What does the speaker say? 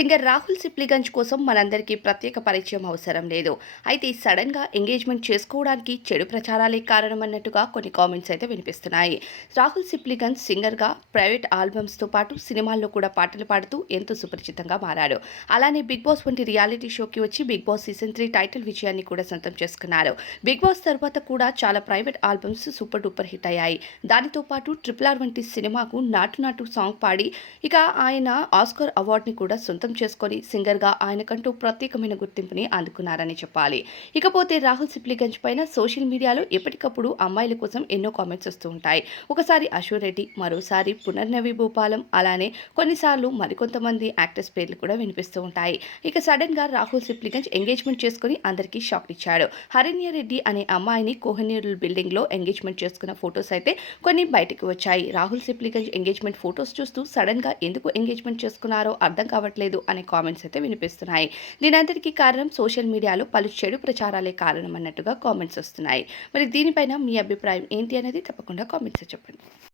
Singer Rahul Sipligunj కోసం మనందరికీ ప్రత్యేక పరిచయం అవసరం లేదు. అయితే సడన్‌గా ఎంగేజ్‌మెంట్ చేసుకోవడానికి చెడు ప్రచారాలే కారణమన్నట్టుగా కొన్ని కామెంట్స్ అయితే వినిపిస్తున్నాయి. రాహుల్ సిప్లిగంజ్ సింగర్‌గా ప్రైవేట్ ఆల్బమ్స్‌తో పాటు సినిమాల్లో కూడా పాటలు పాడుతూ ఎంతో సుపరిచితంగా మారాడు. అలానే 'బిగ్ బాస్' వంటి రియాలిటీ షోకి వచ్చి 'బిగ్ బాస్ సీజన్ 3' టైటిల్ విజయాన్ని కూడా సొంతం చేసుకున్నారు. 'బిగ్ బాస్' తర్వాత కూడా చాలా private albums super duper hit అయ్యాయి. దానితో పాటు 'ట్రిపుల్ ఆర్' వంటి సినిమాకు 'నాటు నాటు' సాంగ్ పాడి ఇక ఆయన ఆస్కార్ అవార్డుని కూడా సొంతం చేసుకొని సింగర్‌గా ఆయనకంటూ ప్రత్యేకమైన గుర్తింపుని అందుకున్నారని చెప్పాలి. ఇకపోతే రాహుల్ సిప్లిగంజ్ పైన సోషల్ మీడియాలో ఎప్పటికప్పుడు అమ్మాయిల కోసం ఎన్నో కామెంట్స్ వస్తూ ఉంటాయి. ఒకసారి అశ్వర్ రెడ్డి, మరోసారి పునర్నవి భూపాలం, అలానే కొన్నిసార్లు మరికొంతమంది యాక్టర్స్ పేర్లు కూడా వినిపిస్తూ ఉంటాయి. ఇక సడన్‌గా రాహుల్ సిప్లిగంజ్ ఎంగేజ్‌మెంట్ చేసుకొని అందరికీ షాక్ ఇచ్చాడు. హరిణ్య రెడ్డి అనే అమ్మాయిని కోహినూర్ బిల్డింగ్‌లో ఎంగేజ్‌మెంట్ చేసుకున్న ఫోటోస్ అయితే కొన్ని బయటికి వచ్చాయి. రాహుల్ సిప్లిగంజ్ ఎంగేజ్‌మెంట్ ఫోటోస్ చూస్తూ సడన్‌గా ఎందుకు ఎంగేజ్‌మెంట్ చేసుకున్నారో అర్థం కావట్లేదు అనే కామెంట్స్ అయితే వినిపిస్తున్నాయి. దీనంతటికీ కారణం సోషల్ మీడియాలో పలు చెడు ప్రచారాలే కారణం అన్నట్టుగా కామెంట్స్ వస్తున్నాయి. మరి దీనిపైన మీ అభిప్రాయం ఏంటి అనేది తప్పకుండా కామెంట్స్‌లో చెప్పండి.